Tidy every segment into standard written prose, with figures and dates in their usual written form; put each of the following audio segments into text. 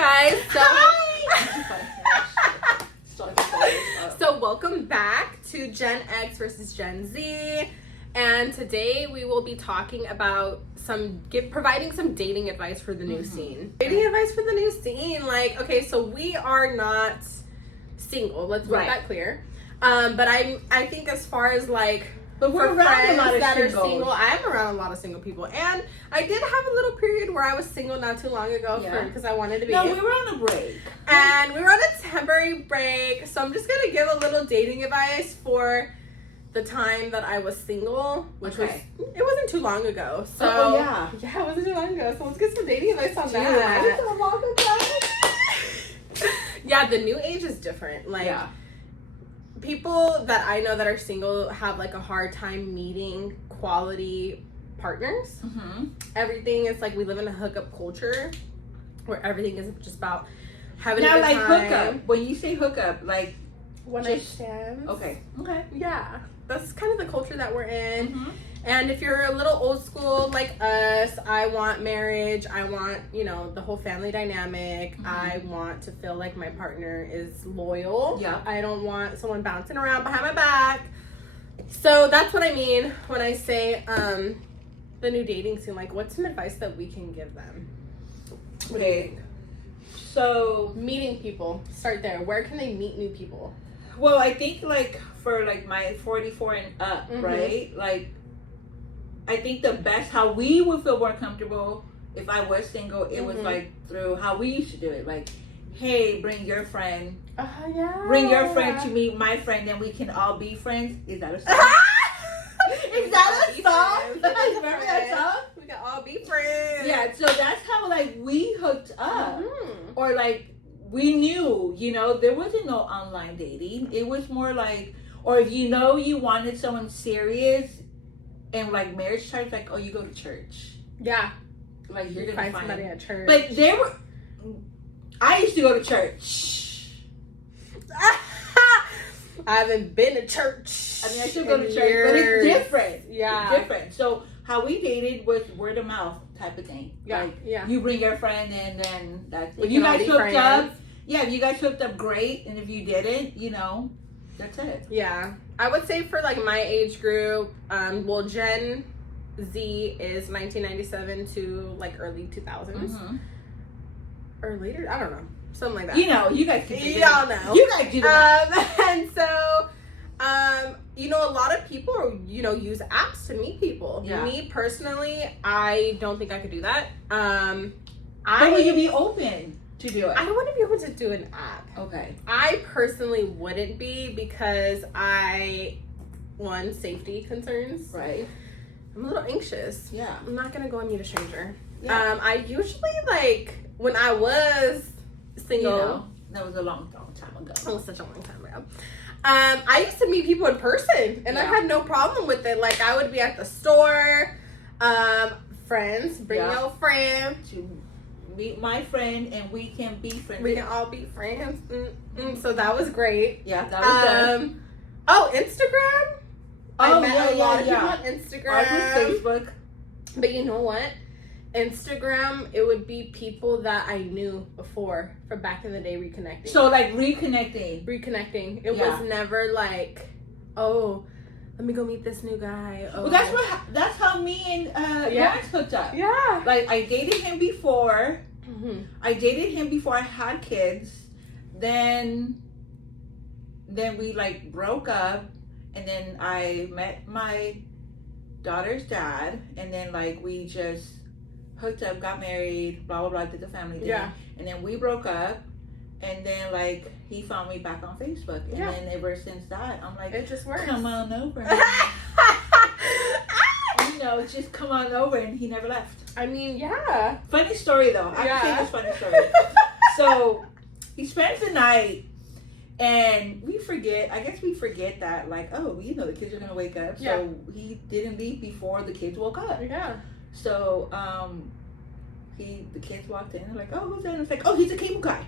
guys. So, Hi! so welcome back to Gen X versus Gen Z. And today we will be talking about providing some dating advice for the new scene. Dating advice for the new scene. Like, okay, so we are not single. Let's make that clear. But I think as far as like, but we're around a lot of that singles. are single, I'm around a lot of single people. And I did have a little period where I was single not too long ago because I wanted to be. No, we were on a break. And we were on a temporary break. So I'm just going to give a little dating advice for the time that I was single, which it wasn't too long ago. So yeah, it wasn't too long ago. So let's get some dating advice on that. That was so long ago. Yeah, the new age is different. Like, people that I know that are single have like a hard time meeting quality partners. Everything is like, we live in a hookup culture where everything is just about having a good time. Hookup. When you say hookup, like one night stands. Okay. Yeah, that's kind of the culture that we're in. And if you're a little old school like us, I want marriage. I want, the whole family dynamic. I want to feel like my partner is loyal. Yeah. I don't want someone bouncing around behind my back. So that's what I mean when I say the new dating scene. Like, what's some advice that we can give them? Okay. So meeting people. Start there. Where can they meet new people? Well, I think like for like my 44 and up, right? Like, I think the best, how we would feel more comfortable if I was single, it was like through how we used to do it. Like, hey, bring your friend. Bring your friend to meet my friend, and we can all be friends. Is that a song? Is that a song? Remember that song? We can all be friends. Yeah, so that's how like we hooked up. Or like we knew, there wasn't no online dating. It was more like, or if you wanted someone serious, and like marriage types, like, oh, you go to church. Yeah. Like you're gonna find somebody at church. But I used to go to church. I haven't been to church. I mean, I still go to church, but it's different. Yeah. It's different. So how we dated was word of mouth type of thing. Yeah. Like, yeah. You bring your friend and then that's if you guys hooked up. Yeah, if you guys hooked up, great. And if you didn't, that's it. Yeah. I would say for like my age group, Gen Z is 1997 to like early 2000s. Or later, I don't know. Something like that. You guys can y'all know. You guys do that. And so, a lot of people, use apps to meet people. Yeah. Me personally, I don't think I could do that. But would you be open to do it? I wouldn't be able to do an app. Okay. I personally wouldn't be because safety concerns. Right. I'm a little anxious. Yeah. I'm not going to go and meet a stranger. Yeah. I usually, when I was single. That was a long time ago. It was such a long time ago. I used to meet people in person, and I had no problem with it. Like, I would be at the store. Friends, bring your friend. To meet my friend, and we can be friends. We can all be friends. So that was great. Yeah, that was good. Oh, Instagram. I met a lot of people on Instagram. Ours was Facebook. But you know what? Instagram, it would be people that I knew before from back in the day reconnecting. So like reconnecting. It was never like, oh, let me go meet this new guy. Oh. Well, that's how me and Lawrence hooked up. Yeah. Like I dated him before. I dated him before I had kids. Then we like broke up, and then I met my daughter's dad, and then like we just hooked up, got married, blah blah blah, did the family thing, and then we broke up, and then like he found me back on Facebook, and then ever since that, I'm like, it just works. Come on over. Just come on over, and he never left. I mean, yeah. Funny story though. I have to say this funny story. So he spends the night, and we forget that, like, oh, the kids are gonna wake up. So he didn't leave before the kids woke up. Yeah. So the kids walked in and like, oh, who's that? And it's like, oh, he's a cable guy.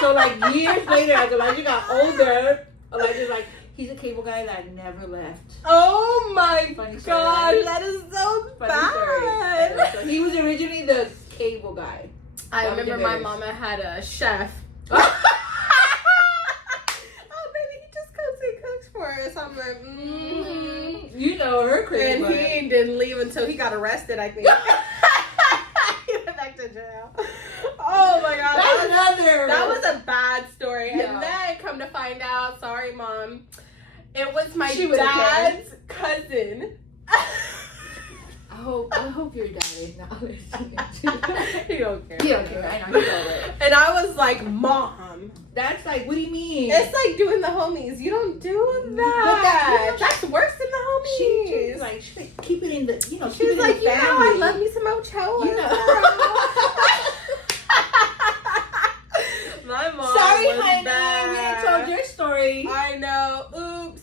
So like years later, as Elijah got older, Elijah's like, he's a cable guy that never left. Oh my Funny god, story. that is so Funny bad. Story. So he was originally the cable guy. I remember my mama had a chef. Oh, baby, he just comes and cooks for us. I'm like, You know her crazy. And he didn't leave until he got arrested, I think. He went back to jail. Oh my God. That was a bad story. Yeah. And then come to find out, sorry, Mom, it was my She dad's cousin. I hope your dad is not listening. He don't care. He don't care. I know he don't. And I was like, Mom. That's like, what do you mean? It's like doing the homies. You don't do that. That's worse than the homies. She's like, keep it in the, She was like, you know, I love me some Ochoa. You know. My mom Sorry, was honey. bad. We ain't told your story. I know. Oops.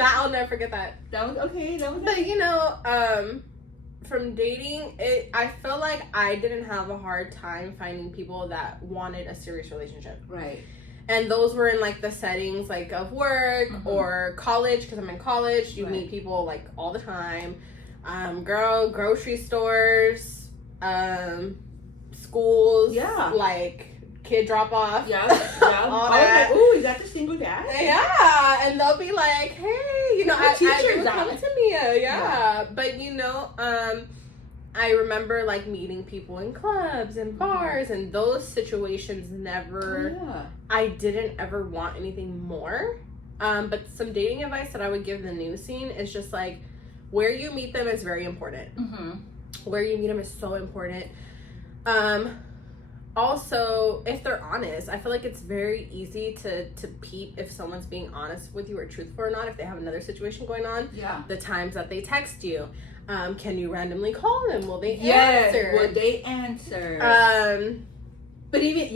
I'll never forget that. That was okay. But you know, from dating, I feel like I didn't have a hard time finding people that wanted a serious relationship. Right. And those were in like the settings like of work or college, because I'm in college. You meet people like all the time. Grocery stores, schools, like kid drop off. Yeah. All that. Ooh, is that the single dad? Yeah, and they'll be like, hey, you know, teachers would come to me, but you know, I remember like meeting people in clubs and bars, and those situations never, I didn't ever want anything more. But some dating advice that I would give the new scene is just like, where you meet them is very important. Where you meet them is so important. Also, if they're honest, I feel like it's very easy to peep if someone's being honest with you or truthful or not. If they have another situation going on, the times that they text you, can you randomly call them? Will they answer? Will they answer? But even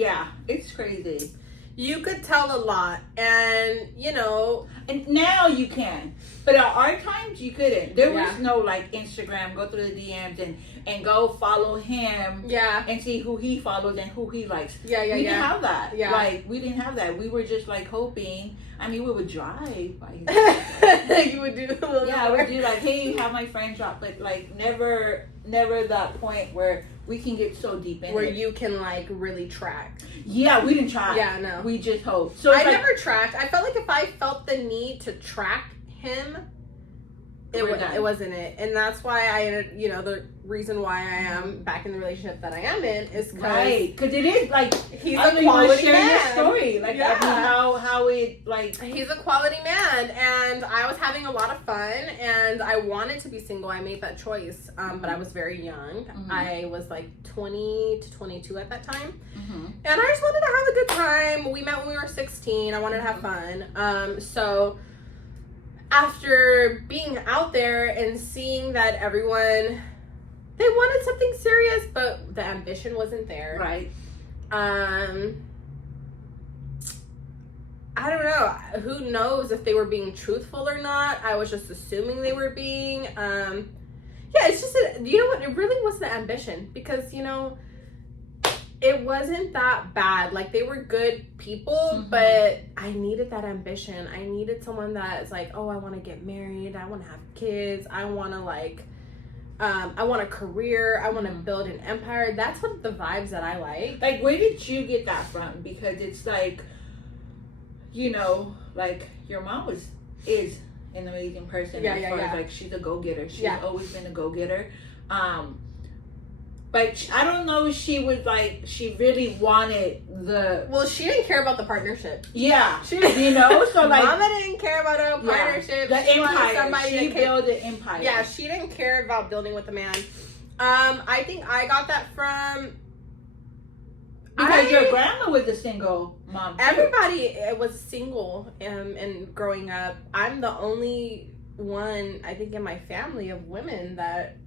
it's crazy. You could tell a lot, and you know, and now you can, but at our times you couldn't. There was no like Instagram, go through the DMs and go follow him, and see who he follows and who he likes. We didn't have that. Like we didn't have that. We were just like hoping. I mean, we would drive by his you would do a little we would do like, hey, have my friend drop, but like never that point where we can get so deep in where it. you can like really track. Yeah, we didn't try. Yeah, no. We just hoped. So I never tracked. I felt like if I felt the need to track him, it wasn't it. And that's why I ended, you know, the reason why I am back in the relationship that I am in is because it is like he's a quality man. Your story, like I mean, how it like he's a quality man, and I was having a lot of fun, and I wanted to be single. I made that choice, but I was very young. I was like 20 to 22 at that time, and I just wanted to have a good time. We met when we were 16. I wanted to have fun, so. After being out there and seeing that everyone, they wanted something serious, but the ambition wasn't there. Right. I don't know. Who knows if they were being truthful or not? I was just assuming they were being. It's just, you know what? It really was the ambition, because, you know, it wasn't that bad. Like, they were good people, but I needed that ambition. I needed someone that's like, oh, I want to get married. I want to have kids. I want to, like, I want a career. I want to build an empire. That's what the vibes that I like. Like, where did you get that from? Because it's like, you know, like, your mom is an amazing person as far as, like, she's a go-getter. She's always been a go-getter. But I don't know if she was like, she really wanted the... Well, she didn't care about the partnership. Yeah. You know? So like... Mama didn't care about her partnership. The empire. She built an empire. Yeah, she didn't care about building with a man. I think I got that from... Because your grandma was a single mom too. Everybody was single and growing up. I'm the only one, I think, in my family of women that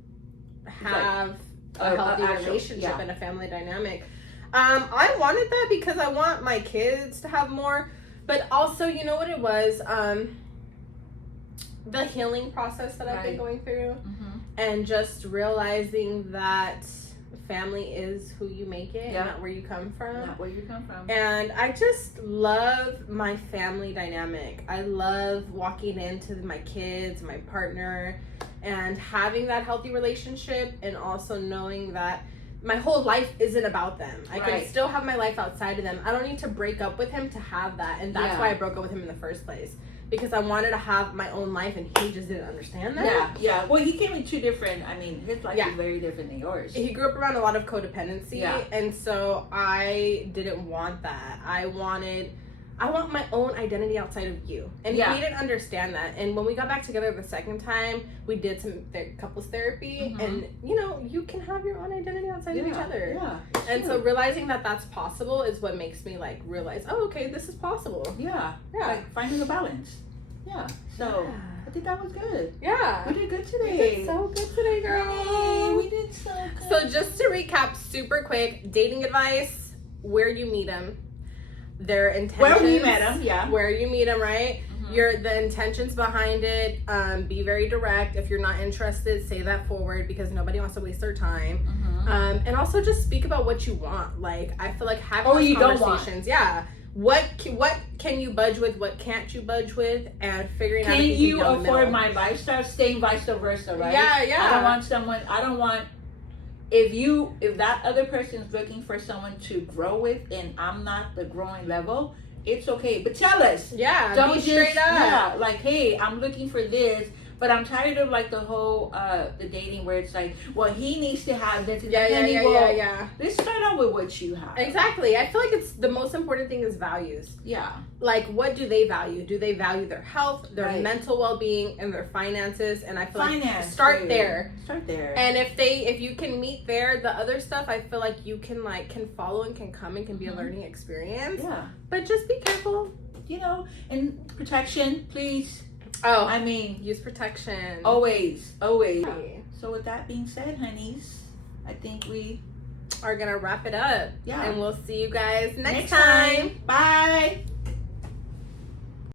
have... a healthy relationship and a family dynamic. I wanted that because I want my kids to have more, but also, you know what it was? The healing process that I've been going through, and just realizing that family is who you make it, and not where you come from. Not where you come from. And I just love my family dynamic. I love walking into my kids, my partner, and having that healthy relationship, and also knowing that my whole life isn't about them. I can Right. still have my life outside of them. I don't need to break up with him to have that. And that's Yeah. why I broke up with him in the first place. Because I wanted to have my own life and he just didn't understand that. Yeah. Well, he came in two different, I mean, his life Yeah. is very different than yours. He grew up around a lot of codependency. Yeah. And so I didn't want that. I want my own identity outside of you. And Yeah. he didn't understand that. And when we got back together the second time, we did some couples therapy. Mhm. And, you know, you can have your own identity outside of each other. Yeah. And so realizing that that's possible is what makes me like realize, oh, okay, this is possible. Yeah. Yeah. Like finding a balance. Yeah. So Yeah. I think that was good. Yeah. We did good today. We did so good today, girl. Hey, we did so good. So just to recap super quick, dating advice, where you meet them, their intentions. Where we met him, yeah. Where you meet them, right? Mhm. The intentions behind it. Be very direct. If you're not interested, say that forward because nobody wants to waste their time. Mhm. And also just speak about what you want. Like I feel like having Or those you don't want. conversations. Yeah. What can you budge with? What can't you budge with? And figuring out Can if you can go in the afford middle. my lifestyle? Staying vice versa, right? Yeah. I don't want if that other person is looking for someone to grow with and I'm not the growing level, it's okay. But tell us. Yeah. Don't Be just straight up. yeah, like, hey, I'm looking for this, but I'm tired of like the whole the dating where it's like, well, he needs to have this. Yeah. Let's start out with what you have. Exactly. I feel like it's the most important thing is values. Yeah. Like, what do they value? Do they value their health, their Right. mental well-being, and their finances? And I feel like Finance. start too. there. Start there. And if you can meet there, the other stuff I feel like you can follow and can come and can be a Mhm. learning experience. Yeah. But just be careful. You know, and protection, please. Oh, I mean, use protection. always. We So with that being said, honeys, I think we are gonna wrap it up. Yeah. And we'll see you guys next time. Bye.